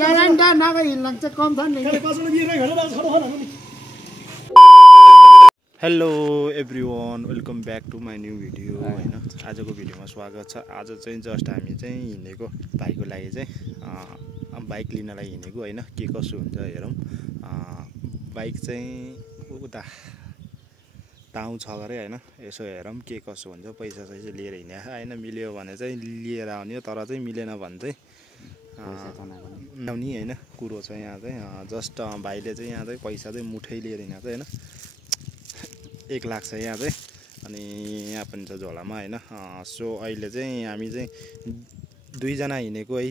Hello everyone, welcome back to my new video होइन। आजको भिडियोमा स्वागत छ। आज चाहिँ जस्ट हामी चाहिँ हिँडेको भाइको लागि चाहिँ बाइक लिनलाई हिँडेको होइन। के कसो हुन्छ हेरौँ। बाइक चाहिँ उता टाउन छ गरे होइन। यसो हेरौँ के कसो हुन्छ। पैसा सैसा लिएर हिँडे होइन। मिल्यो भने चाहिँ लिएर आउने हो, तर चाहिँ मिलेन भने चाहिँ नआउने होइन। कुरो छ यहाँ चाहिँ जस्ट भाइले चाहिँ यहाँ चाहिँ पैसा चाहिँ मुठै लिएर हिँडेको होइन। 1 लाख छ यहाँ चाहिँ। अनि यहाँ पनि छ झोलामा होइन। सो अहिले चाहिँ हामी चाहिँ 2 जना हिँडेको है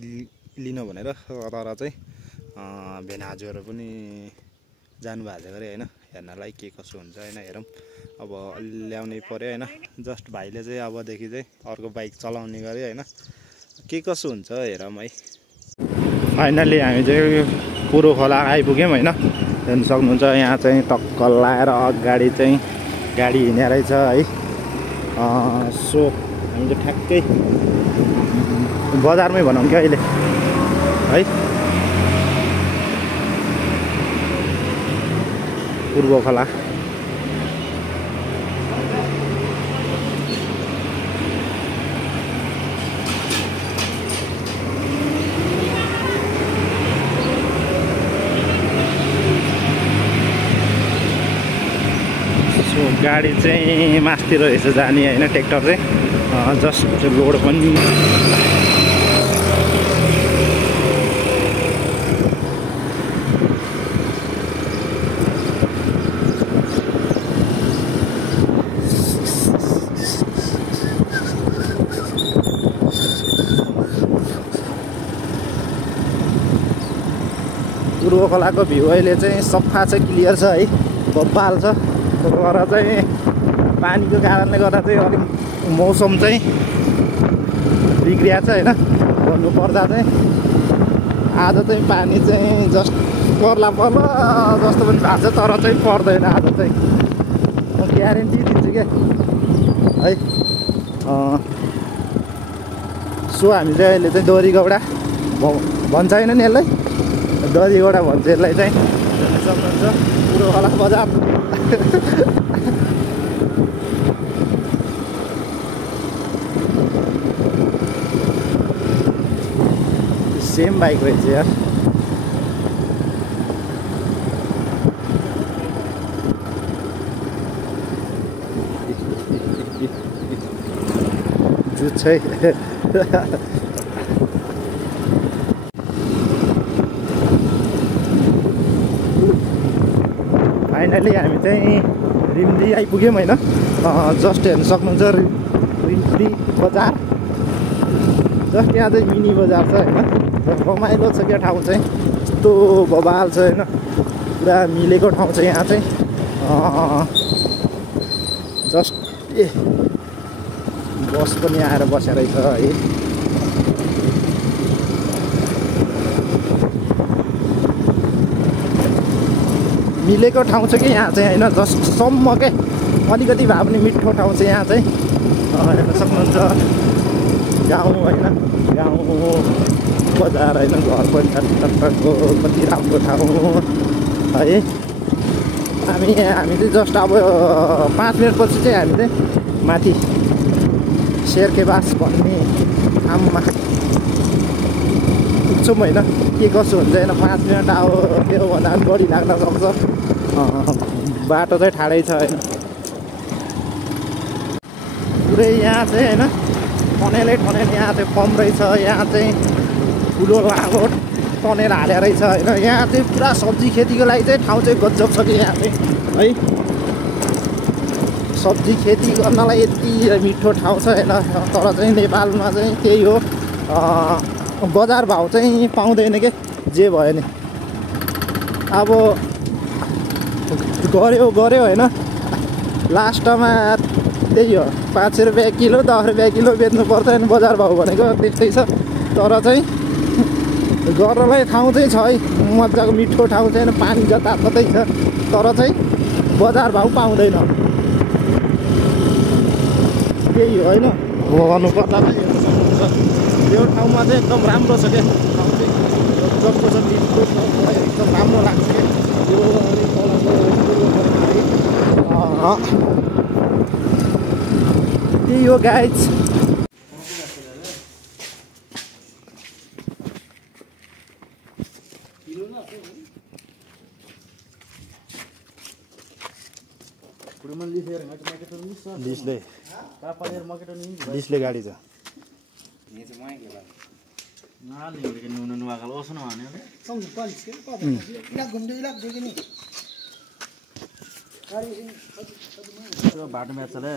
लिनु भनेर, तर चाहिँ भेनाजुहरू पनि जानुभएको छ अरे होइन। हेर्नलाई के कसो हुन्छ होइन। हेरौँ अब ल्याउनै पर्यो होइन। जस्ट भाइले चाहिँ अबदेखि चाहिँ अर्को बाइक चलाउने गऱ्यो होइन। के कसो हुन्छ हेरौँ है। फाइनली हामी चाहिँ पुरो खोला आइपुग्यौँ होइन। हेर्नु सक्नुहुन्छ यहाँ चाहिँ टक्क लाएर अगाडि चाहिँ गाडी हिँड्ने रहेछ है। सो हामी चाहिँ ठ्याक्कै बजारमै भनौँ क्या अहिले है। पूर्व खोला गाडी चाहिँ मास्तिर रहेछ जाने होइन। ट्र्याक्टर चाहिँ जस्ट लोड पनि पूर्व खोलाको भ्यू अहिले चाहिँ सफा छ, क्लियर छ है। बब्बाल छ। तर चाहिँ पानीको कारणले गर्दा चाहिँ अलिक मौसम चाहिँ बिग्रिया छ होइन। भन्नुपर्दा चाहिँ आज चाहिँ पानी चाहिँ जस्ट पर्ला जस्तो पनि भएको छ, तर चाहिँ पर्दैन आज चाहिँ। म ग्यारेन्टी दिन्छु क्या है। सो हामी चाहिँ अहिले चाहिँ दोरीगौडा भन्छ होइन नि यसलाई, दोरीगौडा भन्छ यसलाई चाहिँ। सक्नुहुन्छ पुरो खोला बजार। सेम बाइक रहेछ यार। जुत्छ है। फाइनली हामी चाहिँ रिम्दी आइपुग्यौँ होइन। जस्ट हेर्नु सक्नुहुन्छ रिम्दी बजार। जस्ट यहाँ चाहिँ मिनी बजार छ होइन। रमाइलो छ क्या ठाउँ चाहिँ। यस्तो बबाल छ होइन। पुरा मिलेको ठाउँ छ यहाँ चाहिँ। जस्ट बस पनि आएर बसेर रहेछ है। मिलेको ठाउँ छ कि यहाँ चाहिँ होइन। जस्ट सम्म के अलिकति भए पनि मिठो ठाउँ चाहिँ यहाँ चाहिँ। हेर्न सक्नुहुन्छ गाउँ होइन। गाउँ बजार होइन। घर पनि टक्टको कति राम्रो ठाउँ है। हामी चाहिँ जस्ट अब 5 मिनटपछि चाहिँ हामी चाहिँ माथि शेर्खेबास भन्ने ठाउँमा पुग्छौँ होइन। के कसो हुन्छ होइन। 5 मिनट अब त्योभन्दा पनि बढी लाग्न सक्छ। बाटो चाहिँ ठाडै छ होइन। पुरै यहाँ चाहिँ होइन टनेलै टनेल यहाँ चाहिँ कम रहेछ। यहाँ चाहिँ ठुलो लामो टनेल हालेर रहेछ होइन। यहाँ चाहिँ पुरा सब्जी खेतीको लागि चाहिँ ठाउँ चाहिँ गजब छ कि यहाँ चाहिँ है। सब्जी खेती गर्नलाई यति मिठो ठाउँ छ होइन। तर चाहिँ नेपालमा चाहिँ त्यही हो, बजार भाउ चाहिँ पाउँदैन के जे भयो नि। अब गऱ्यो होइन। लास्टमा त्यही हो 5 रुपियाँ किलो 10 रुपियाँ किलो बेच्नु पर्छ नि बजार भाउ भनेको त्यस्तै छ। तर चाहिँ गर्नलाई ठाउँ चाहिँ छ है। मजाको मिठो ठाउँ चाहिँ पानी जताततै छ। तर चाहिँ बजार भाउ पाउँदैन। त्यही हो होइन। भन्नुपर्दा चाहिँ यो ठाउँमा चाहिँ एकदम राम्रो छ क्या ठाउँ चाहिँ। मजाको छ लिफ्टको एकदम राम्रो लाग्छ क्या यो अलिक तलको त्यही हो गाइज डिसले गाडी छ बाटो म्याच चले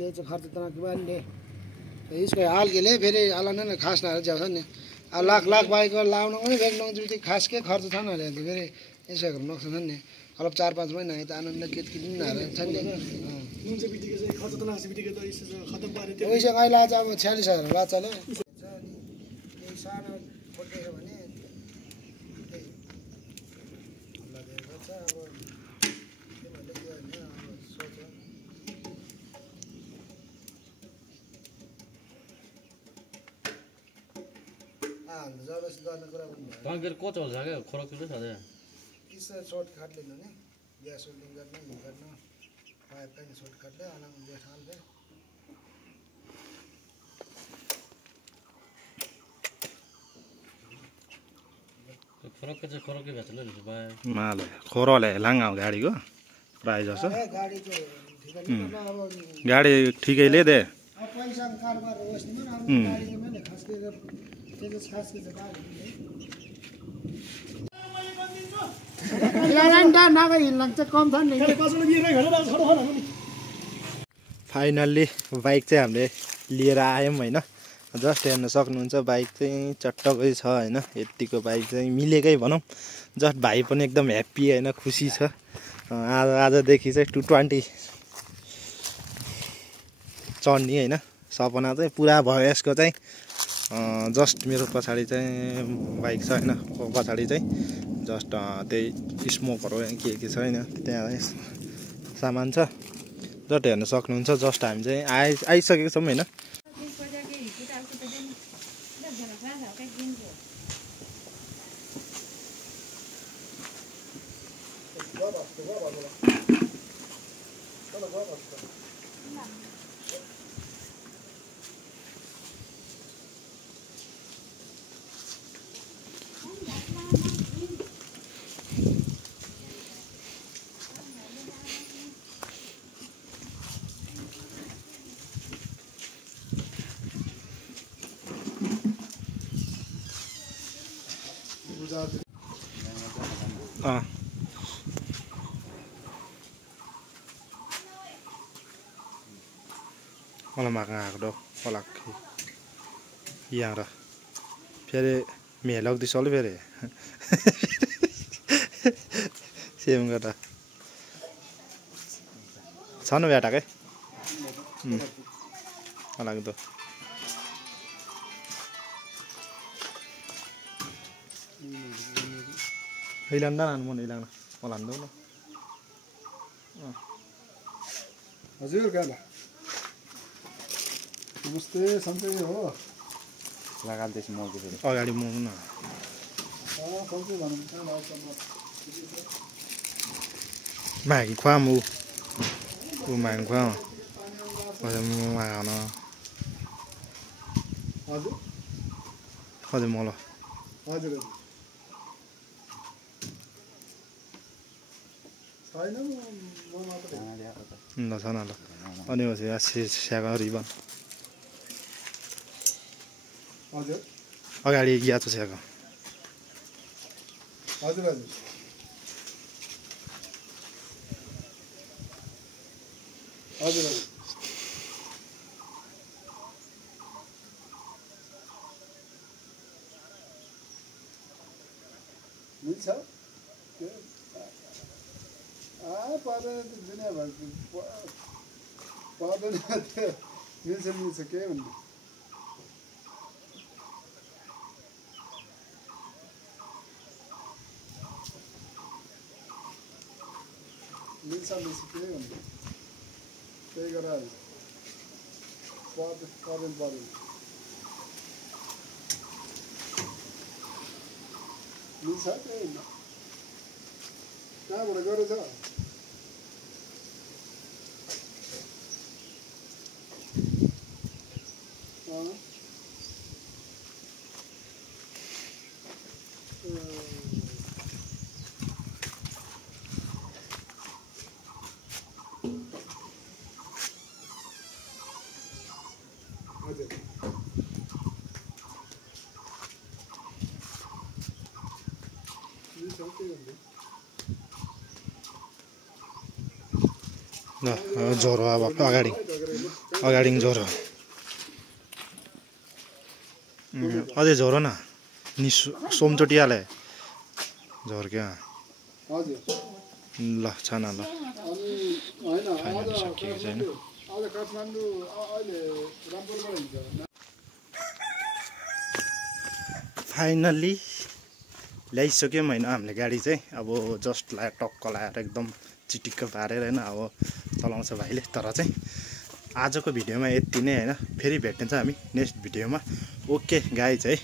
ले चाहिँ खर्च तनाको बानी इसको हाल के ले फेरि आलाउनु न खास नहालेर जाउँछ नि अब लाख बाइक लाउनु पनि भेट नहुन्छ खास के खर्च छ नि अहिले फेरि यसो नोक्सान छ नि अब 4-5 महिना त आनन्द केट किन्नु नहालेर छ नि पैसा कहिले आज अब 46,000 लाग्छ ल यही सानो खोल्दैछ भने जबरजस्ती गर्ने कुरा पनि भयो टङ्केर को चल्छ क्या खोरक किलो सधैँ किसा सर्टकट लिनु नि ग्यास वेल्डिङ गर्न हिट गर्न पाइप पनि सर्टकटले अलग ग्यास हाल्दै खोरक चाहिँ खोरकै भेट्छ ल भाइ माले खोरले लाङ्गा गाडीको प्राइस जस्तो गाडी चाहिँ ठिकै नि अब गाडी ठिकैले दे पैसा कारोबार होस् नि अब गाडी मैले खस्केर फाइनल्ली बाइक चाहिँ हामीले लिएर आयौँ होइन जस्ट हेर्न सक्नुहुन्छ बाइक चाहिँ चट्टकै छ होइन यतिको बाइक चाहिँ मिलेकै भनौँ जस्ट भाइ पनि एकदम ह्याप्पी होइन खुसी छ आजदेखि चाहिँ 220 चढ्ने होइन सपना चाहिँ पुरा भयो यसको चाहिँ जस्ट मेरो पछाडि चाहिँ बाइक छ होइन पछाडि चाहिँ जस्ट त्यही स्मोकहरू के छ होइन त्यहाँ सामान छ जस्ट हेर्न सक्नुहुन्छ जस्ट हामी चाहिँ आइसकेको छौँ होइन मलाई माग आएको दो पलाक यहाँ र फेरि मेलग्दैछ होला फेरि सेम गर्दा छ न बेटाकै लाग्दो हिलान्दा मन हिलाउन मलाई न हजुर गाला नमस्ते सन्चै हो लगाल्दैछु मौको फेरि अगाडि म न सन्चै भन्नुहुन्छ मागी खुवाम ऊ मागी खुवाम हजुर हजुर मलाई हजुर छैन म मात्रै ल छ न ल अनि स्यागा रिबन हजुर अगाडि गएको छ स्यागा हजुर हजुर हजुर हजुर मिल्छ पर्दैन दुनियाँ भर पर्दैन त्यो मिल्छ के भन्नु मिल्छ के भन्नु त्यही गरेर पर्दैन मिल्छ त्यही होइन कहाँबाट गरेछ हजुर ल ज्वरो अब अगाडि ज्वरो अझै ज्वरो न नि सोमचोटिहाले ज्वरो क्या हजुर ल छाना ल अनि होइन सकिएको छैन आज काठमाडौँ अहिले रामपुरबाट हिँड्छ फाइनल्ली ल्याइसक्यौँ होइन हामीले गाडी चाहिँ अब जस्ट लाएर टक्क लाएर एकदम चिटिक्क पारेर होइन अब चलाउँछ भाइले तर चाहिँ आजको भिडियोमा यति नै होइन फेरि भेट्ने छ हामी नेक्स्ट भिडियोमा ओके गाइज है।